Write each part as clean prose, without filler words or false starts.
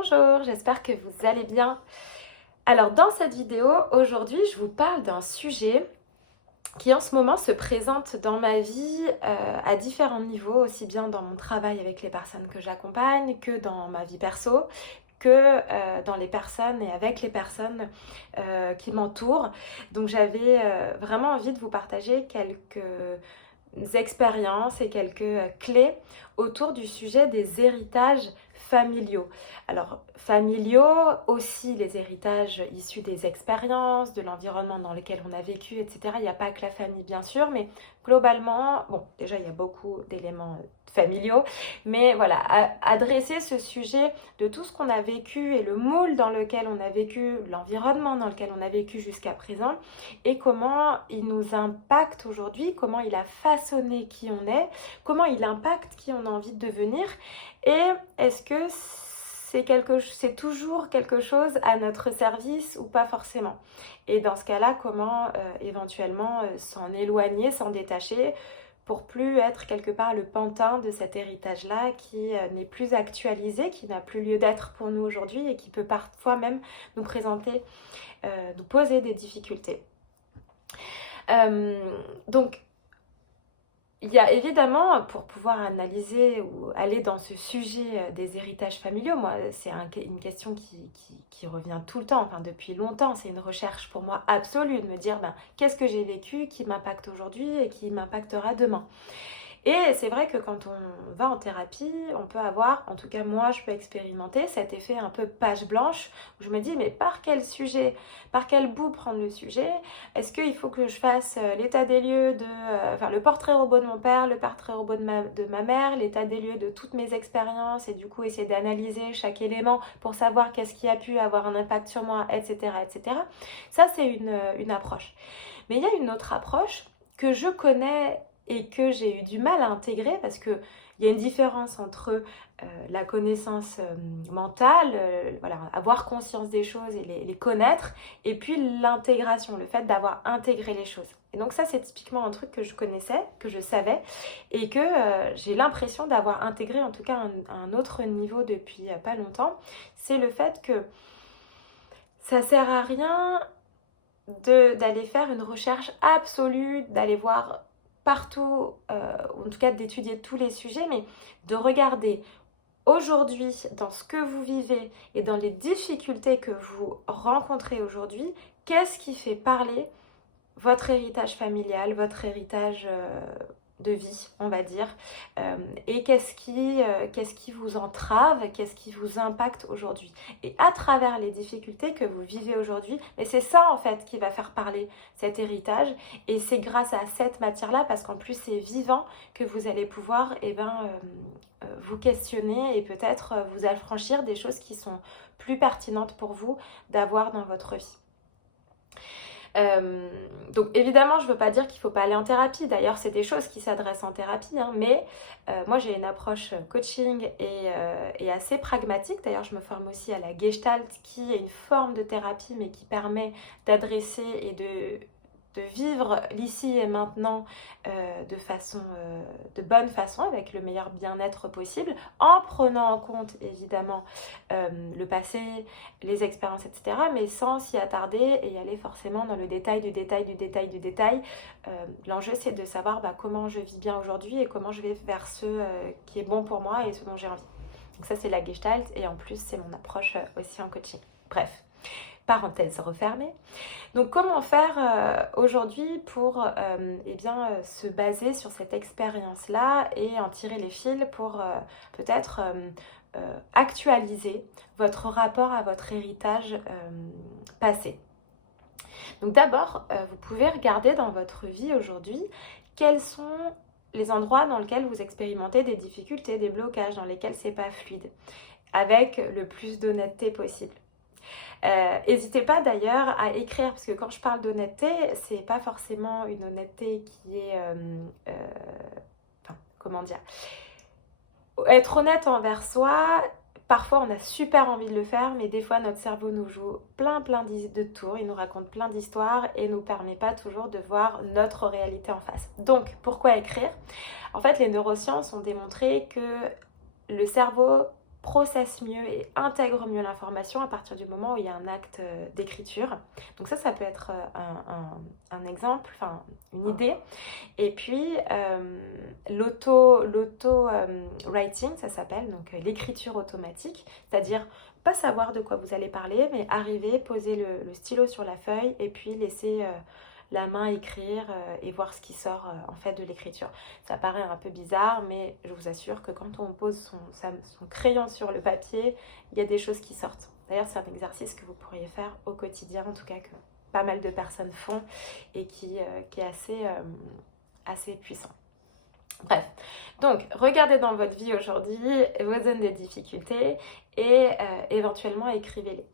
Bonjour, j'espère que vous allez bien. Alors dans cette vidéo, aujourd'hui, je vous parle d'un sujet qui en ce moment se présente dans ma vie à différents niveaux, aussi bien dans mon travail avec les personnes que j'accompagne que dans ma vie perso, que dans les personnes et avec les personnes qui m'entourent. Donc j'avais vraiment envie de vous partager quelques expériences et quelques clés autour du sujet des héritages familiaux. Alors, familiaux, aussi les héritages issus des expériences, de l'environnement dans lequel on a vécu, etc. Il n'y a pas que la famille, bien sûr, mais globalement, bon, déjà, il y a beaucoup d'éléments familiaux, mais voilà, adresser ce sujet de tout ce qu'on a vécu et le moule dans lequel on a vécu, l'environnement dans lequel on a vécu jusqu'à présent, et comment il nous impacte aujourd'hui, comment il a façonné qui on est, comment il impacte qui on a envie de devenir, et est-ce que c'est toujours quelque chose à notre service ou pas forcément. Et dans ce cas-là, comment éventuellement s'en éloigner, s'en détacher pour plus être quelque part le pantin de cet héritage-là qui n'est plus actualisé, qui n'a plus lieu d'être pour nous aujourd'hui et qui peut parfois même nous présenter, nous poser des difficultés. Donc, il y a évidemment, pour pouvoir analyser ou aller dans ce sujet des héritages familiaux, moi, c'est une question qui revient tout le temps, enfin depuis longtemps, c'est une recherche pour moi absolue de me dire qu'est-ce que j'ai vécu qui m'impacte aujourd'hui et qui m'impactera demain. Et c'est vrai que quand on va en thérapie, on peut avoir, en tout cas moi je peux expérimenter cet effet un peu page blanche où je me dis mais par quel sujet, par quel bout prendre le sujet? Est-ce qu'il faut que je fasse l'état des lieux enfin le portrait robot de mon père, le portrait robot de ma mère, l'état des lieux de toutes mes expériences et du coup essayer d'analyser chaque élément pour savoir qu'est-ce qui a pu avoir un impact sur moi, etc. etc. Ça c'est une approche. Mais il y a une autre approche que je connais et que j'ai eu du mal à intégrer parce qu'il y a une différence entre la connaissance mentale, voilà, avoir conscience des choses et les connaître, et puis l'intégration, le fait d'avoir intégré les choses. Et donc ça, c'est typiquement un truc que je connaissais, que je savais, et que j'ai l'impression d'avoir intégré en tout cas un autre niveau depuis pas longtemps. C'est le fait que ça sert à rien d'aller faire une recherche absolue, d'aller voir partout, ou en tout cas d'étudier tous les sujets, mais de regarder aujourd'hui dans ce que vous vivez et dans les difficultés que vous rencontrez aujourd'hui, qu'est-ce qui fait parler votre héritage familial, votre héritage de vie, on va dire, et qu'est-ce qui vous entrave, qu'est-ce qui vous impacte aujourd'hui. Et à travers les difficultés que vous vivez aujourd'hui, mais c'est ça en fait qui va faire parler cet héritage, et c'est grâce à cette matière-là, parce qu'en plus c'est vivant, que vous allez pouvoir vous questionner et peut-être vous affranchir des choses qui sont plus pertinentes pour vous d'avoir dans votre vie. Donc évidemment je ne veux pas dire qu'il ne faut pas aller en thérapie, d'ailleurs c'est des choses qui s'adressent en thérapie, hein, mais moi j'ai une approche coaching et assez pragmatique. D'ailleurs je me forme aussi à la Gestalt qui est une forme de thérapie mais qui permet d'adresser et de vivre l'ici et maintenant de bonne façon, avec le meilleur bien-être possible, en prenant en compte évidemment le passé, les expériences, etc., mais sans s'y attarder et y aller forcément dans le détail du détail du détail du détail. L'enjeu c'est de savoir comment je vis bien aujourd'hui et comment je vais vers ce qui est bon pour moi et ce dont j'ai envie. Donc ça c'est la Gestalt, et en plus c'est mon approche aussi en coaching. Bref, parenthèse refermée. Donc comment faire aujourd'hui pour se baser sur cette expérience-là et en tirer les fils pour peut-être actualiser votre rapport à votre héritage passé. Donc d'abord, vous pouvez regarder dans votre vie aujourd'hui quels sont les endroits dans lesquels vous expérimentez des difficultés, des blocages, dans lesquels c'est pas fluide, avec le plus d'honnêteté possible. N'hésitez pas d'ailleurs à écrire, parce que quand je parle d'honnêteté, c'est pas forcément une honnêteté qui est comment dire, être honnête envers soi. Parfois on a super envie de le faire, mais des fois notre cerveau nous joue plein de tours, il nous raconte plein d'histoires et nous permet pas toujours de voir notre réalité en face. Donc pourquoi écrire? En fait les neurosciences ont démontré que le cerveau processent mieux et intègrent mieux l'information à partir du moment où il y a un acte d'écriture. Donc ça peut être un exemple, enfin une idée. Et puis l'auto-writing, ça s'appelle, donc l'écriture automatique, c'est-à-dire pas savoir de quoi vous allez parler, mais arriver, poser le stylo sur la feuille et puis laisser la main écrire et voir ce qui sort en fait de l'écriture. Ça paraît un peu bizarre, mais je vous assure que quand on pose son crayon sur le papier, il y a des choses qui sortent. D'ailleurs, c'est un exercice que vous pourriez faire au quotidien, en tout cas que pas mal de personnes font et qui est assez puissant. Bref, donc regardez dans votre vie aujourd'hui vos zones de difficulté et éventuellement écrivez-les.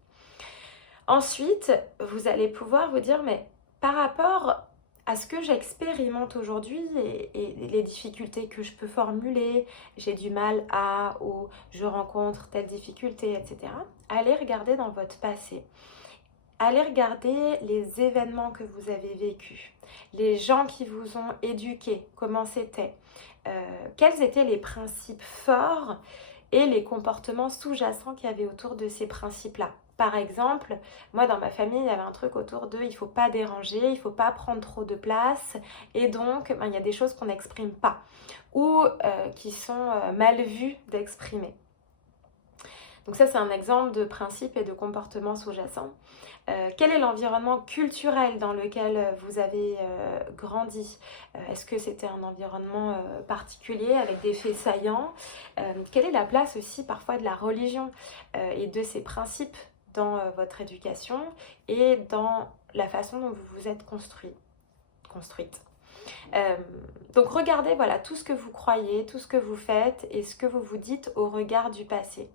Ensuite, vous allez pouvoir vous dire, mais par rapport à ce que j'expérimente aujourd'hui et les difficultés que je peux formuler, j'ai du mal à, ou je rencontre telle difficulté, etc. Allez regarder dans votre passé. Allez regarder les événements que vous avez vécus, les gens qui vous ont éduqué, comment c'était, quels étaient les principes forts et les comportements sous-jacents qu'il y avait autour de ces principes-là. Par exemple, moi dans ma famille, il y avait un truc autour de il ne faut pas déranger, il ne faut pas prendre trop de place et donc il y a des choses qu'on n'exprime pas ou qui sont mal vues d'exprimer. Donc ça, c'est un exemple de principe et de comportement sous-jacent. Quel est l'environnement culturel dans lequel vous avez grandi? Est-ce que c'était un environnement particulier avec des faits saillants? Quelle est la place aussi parfois de la religion et de ses principes dans votre éducation et dans la façon dont vous vous êtes construite. Donc regardez voilà, tout ce que vous croyez, tout ce que vous faites et ce que vous vous dites au regard du passé.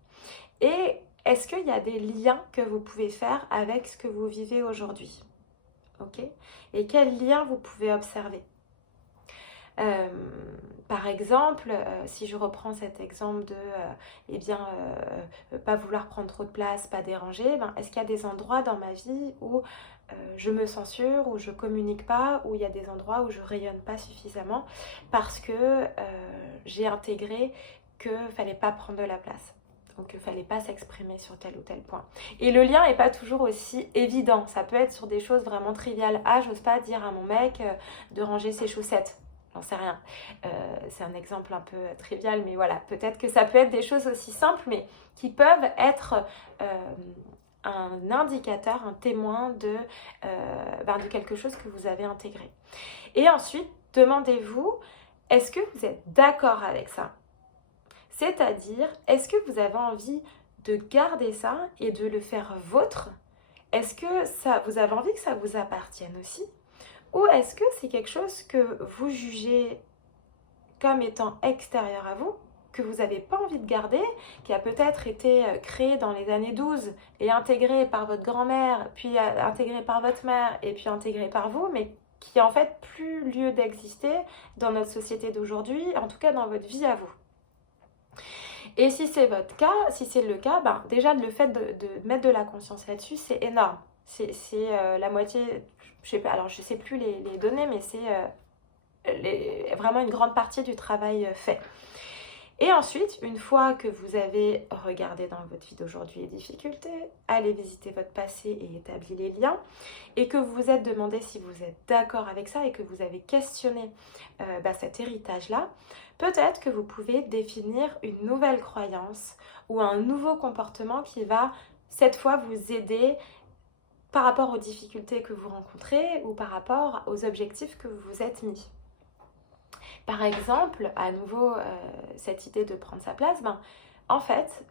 Et est-ce qu'il y a des liens que vous pouvez faire avec ce que vous vivez aujourd'hui? Ok? Et quels liens vous pouvez observer? Par exemple, si je reprends cet exemple de pas vouloir prendre trop de place, pas déranger, est-ce qu'il y a des endroits dans ma vie où je me censure, où je communique pas, où il y a des endroits où je rayonne pas suffisamment parce que j'ai intégré qu'il fallait pas prendre de la place. Donc il ne fallait pas s'exprimer sur tel ou tel point. Et le lien n'est pas toujours aussi évident. Ça peut être sur des choses vraiment triviales. Ah, j'ose pas dire à mon mec de ranger ses chaussettes. J'en sais rien. C'est un exemple un peu trivial, mais voilà. Peut-être que ça peut être des choses aussi simples, mais qui peuvent être un indicateur, un témoin de quelque chose que vous avez intégré. Et ensuite, demandez-vous, est-ce que vous êtes d'accord avec ça? C'est-à-dire, est-ce que vous avez envie de garder ça et de le faire vôtre? Est-ce que vous avez envie que ça vous appartienne aussi? Ou est-ce que c'est quelque chose que vous jugez comme étant extérieur à vous, que vous n'avez pas envie de garder, qui a peut-être été créé dans les années 12 et intégré par votre grand-mère, puis intégré par votre mère et puis intégré par vous, mais qui n'a en fait plus lieu d'exister dans notre société d'aujourd'hui, en tout cas dans votre vie à vous? Et si c'est votre cas, si c'est le cas, déjà le fait de mettre de la conscience là-dessus, c'est énorme. C'est la moitié, je sais pas, alors je sais plus les données, mais c'est vraiment une grande partie du travail fait. Et ensuite, une fois que vous avez regardé dans votre vie d'aujourd'hui les difficultés, allez visiter votre passé et établir les liens, et que vous vous êtes demandé si vous êtes d'accord avec ça et que vous avez questionné cet héritage-là, peut-être que vous pouvez définir une nouvelle croyance ou un nouveau comportement qui va cette fois vous aider par rapport aux difficultés que vous rencontrez ou par rapport aux objectifs que vous vous êtes mis. Par exemple, à nouveau, cette idée de prendre sa place, en fait,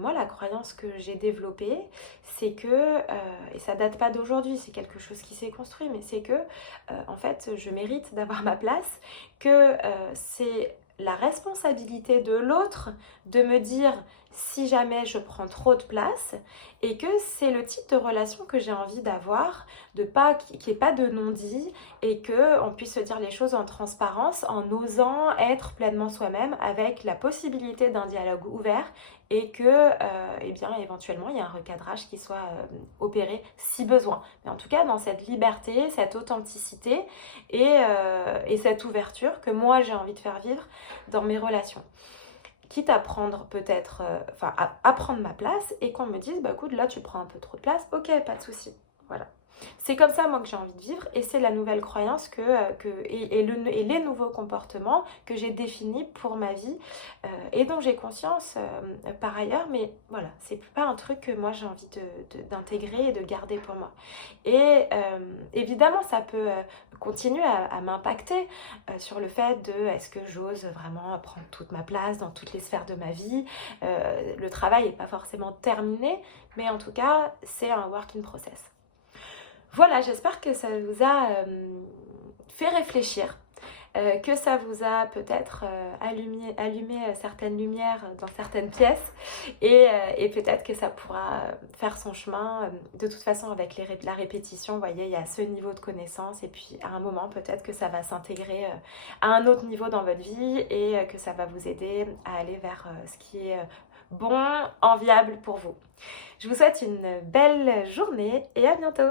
moi, la croyance que j'ai développée, c'est que, et ça date pas d'aujourd'hui, c'est quelque chose qui s'est construit, mais c'est que, en fait, je mérite d'avoir ma place, que c'est la responsabilité de l'autre de me dire si jamais je prends trop de place et que c'est le type de relation que j'ai envie d'avoir, qu'il n'y ait pas de non-dit et qu'on puisse se dire les choses en transparence, en osant être pleinement soi-même avec la possibilité d'un dialogue ouvert et que, éventuellement, il y a un recadrage qui soit opéré si besoin. Mais en tout cas, dans cette liberté, cette authenticité et cette ouverture que moi, j'ai envie de faire vivre dans mes relations. quitte à prendre peut-être, à prendre ma place et qu'on me dise, bah écoute, là tu prends un peu trop de place, ok, pas de souci. Voilà. C'est comme ça, moi, que j'ai envie de vivre et c'est la nouvelle croyance et les nouveaux comportements que j'ai définis pour ma vie et dont j'ai conscience par ailleurs, mais voilà, c'est pas un truc que moi j'ai envie d'intégrer et de garder pour moi. Et évidemment, ça peut continuer à m'impacter sur le fait de est-ce que j'ose vraiment prendre toute ma place dans toutes les sphères de ma vie. Le travail n'est pas forcément terminé, mais en tout cas, c'est un work in process. Voilà, j'espère que ça vous a fait réfléchir, que ça vous a peut-être allumé certaines lumières dans certaines pièces et peut-être que ça pourra faire son chemin. De toute façon, avec la répétition, vous voyez, il y a ce niveau de connaissance et puis à un moment, peut-être que ça va s'intégrer à un autre niveau dans votre vie et que ça va vous aider à aller vers ce qui est bon, enviable pour vous. Je vous souhaite une belle journée et à bientôt!